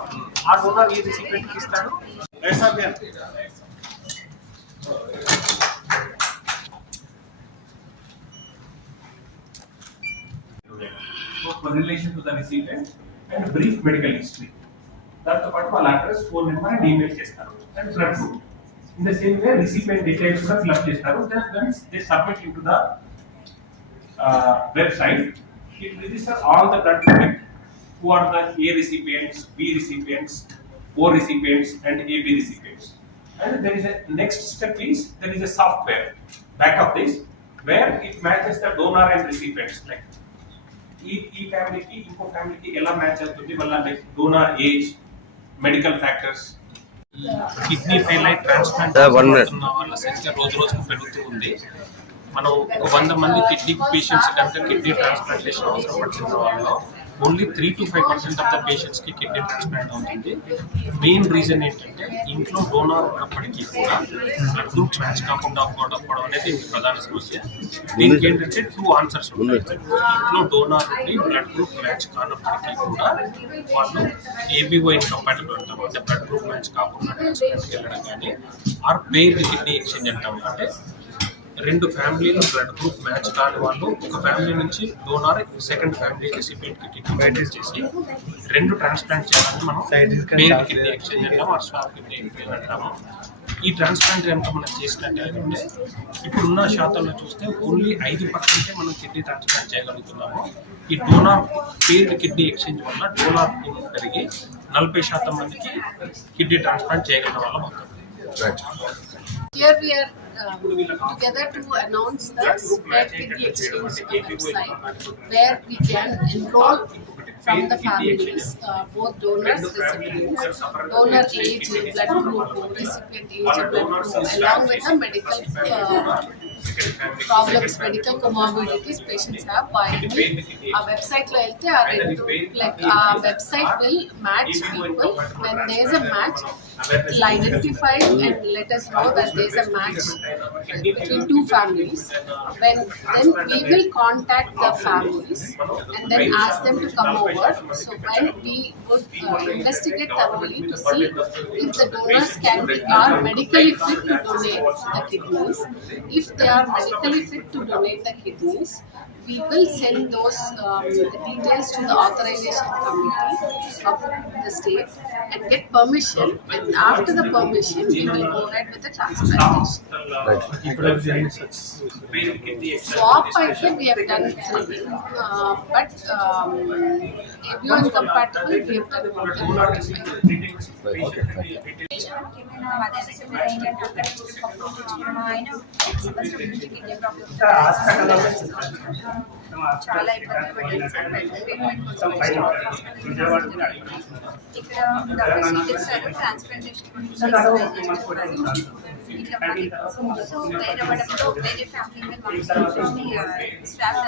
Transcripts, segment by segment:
అనుకో, ఆ డోనర్ ఏ రిసిపియంట్కి ఇస్తాడు. relation to the recipient and brief medical history. దాంతో పాటు వాళ్ళ address, phone number and email చేస్తారు and blood group. In the same way recipient details కూడా ఫిల్అప్ చేస్తారు. Then they submit into the website. It registers all the blood group who are the A recipients, B recipients, O recipients and AB recipients. And there is a next step is there is a software back of this where it matches the donor and recipients. Like ఈ ఫ్యామిలీకి ఇంకో ఫ్యామిలీకి ఎలా match అవుతుంది వల్ల donor age, medical factors. Kidney fail అయి transplant వాళ్ళ సంఖ్య రోజు రోజుకు పెరుగుతూ ఉంది. మనం 100 మంది కిడ్నీ పేషెంట్స్ కంటే కిడ్నీ ట్రాన్స్ప్లాంటేషన్ అవసరం పడుతున్న వాళ్ళలో ఓన్లీ 3 to 5% ఆఫ్ ద పేషెంట్స్కి కిడ్నీ ట్రాన్స్ప్లాంట్ అవుతుంది. మెయిన్ రీజన్ ఏంటంటే ఇంట్లో డోనార్ ఉన్నప్పటికీ కూడా బ్లడ్ గ్రూప్ మ్యాచ్ కాకుండా పోవడం అనేది ప్రధాన సమస్య. దీనికి ఏంటంటే 2 ఆన్సర్స్ ఉంటాయి. ఇంట్లో డోనార్ ఉండి బ్లడ్ గ్రూప్ మ్యాచ్ కానప్పటికీ కూడా వాళ్ళు ఏబీఓ ఇన్కంపాటిబుల్ అంటాం, అంటే బ్లడ్ గ్రూప్ మ్యాచ్ కాకుండా ట్రాన్స్ప్లాంట్కి వెళ్ళడం కానీ, ఆర్ పెయిర్డ్ కిడ్నీ ఎక్స్చేంజ్ అంటాం. అంటే 2 ఫ్యామిలీలు బ్లడ్ గ్రూప్ మ్యాచ్ కాని వాళ్ళు ఒక ఫ్యామిలీ నుంచి డోనార్ సెకండ్ ఫ్యామిలీ రెసిపియంట్కి కిడ్నీ బయట చేసి 2 ట్రాన్స్ప్లాంట్ చేయాలని మనం పెయిర్డ్ కిడ్నీ ఎక్స్చేంజ్ అంటాము, ఆర్ స్వాప్ కిడ్నీ ఎక్స్చేంజ్ అంటాము. ఈ ట్రాన్స్ప్లాంట్ కనుక మనం చేసినట్లయితే ఇప్పుడున్న శాతంలో చూస్తే ఓన్లీ 5% మనం కిడ్నీ ట్రాన్స్ప్లాంట్ చేయగలుగుతున్నాము. ఈ డోనార్ పెయిర్డ్ కిడ్నీ ఎక్స్చేంజ్ వల్ల డోనార్ పెరిగి 40% మందికి కిడ్నీ ట్రాన్స్ప్లాంట్ చేయగలిగిన వాళ్ళం అవుతుంది. Here we are together to announce the Spread Kidney Exchange website, where we can enroll from the families, both donors, recipients, donor age, blood group, recipient age, blood group, along with the medical problems, medical comorbidities patients have. By our website our website will match people. When there is a match, it will identify and let us know that there is a match between 2 families. Then we will contact the families and then ask them to come over. So when we would investigate thoroughly to see if the donors are medically fit to donate the kidneys. If they are medically fit to donate the kidneys, we will send those details to the authorization committee of the state and get permission. And after the permission, we will go ahead with the transplantation. Swap, I think we have done 3, but ABO incompatible, we have done more than 45. చాలా ఇబ్బంది పడింది sir. ఇక్కడ doctor Sreejith sir transplantation ఇట్లా so వేరవడంతో వేరే family swap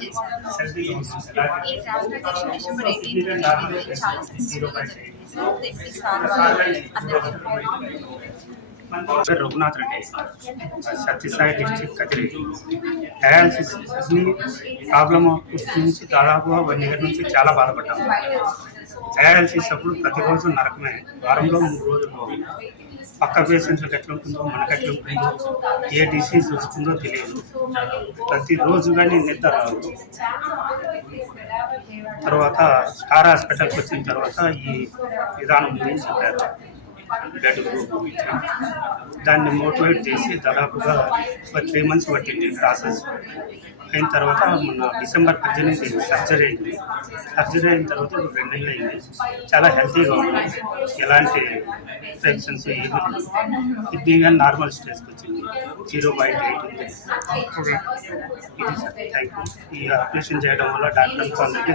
transplantation చేశారు. ఈ transplantation December 18 చాలా సక్సెస్ఫుల్గా జరిగింది సార్. సార్ అందరికీ रघुनाथ रेड्डी सत्यसाई डिस्ट्रिक्ट कचरी డయాలసిస్ ప్రాబ్లమ్ నుంచి దాదాపుగా 1 ఇయర్ నుంచి చాలా బాధపడ్డాము. డయాలసిస్ అప్పుడు ప్రతిరోజు నరకమే. వారంలో 3 రోజులు పక్క పేషెంట్లకు ఎట్లా ఉంటుందో మనకు ఎట్లా ఉంటుందో, ఏ డిసీజ్ వస్తుందో తెలియదు. ప్రతిరోజు కానీ నిద్ర రాదు. తర్వాత స్టార్ హాస్పిటల్కి వచ్చిన తర్వాత ఈ విధానం గురించి చెప్పారు. బ్లడ్ గ్రూప్ దాన్ని మోటివేట్ చేసి దాదాపుగా 3 months పట్టింది ప్రాసెస్. అయిన తర్వాత మన డిసెంబర్ 18 సర్జరీ అయింది. సర్జరీ అయిన తర్వాత 2 నెలలు అయింది. చాలా హెల్తీగా ఉంది. ఎలాంటి ఇన్ఫెక్షన్స్ ఏమీ లేదు. కిడ్నీ కానీ నార్మల్ స్టేజ్కి వచ్చింది. 0.8 ఉంది. ఇది సార్. Thank you. ఈ ఆపరేషన్ చేయడం వల్ల డాక్టర్లకు అందరికీ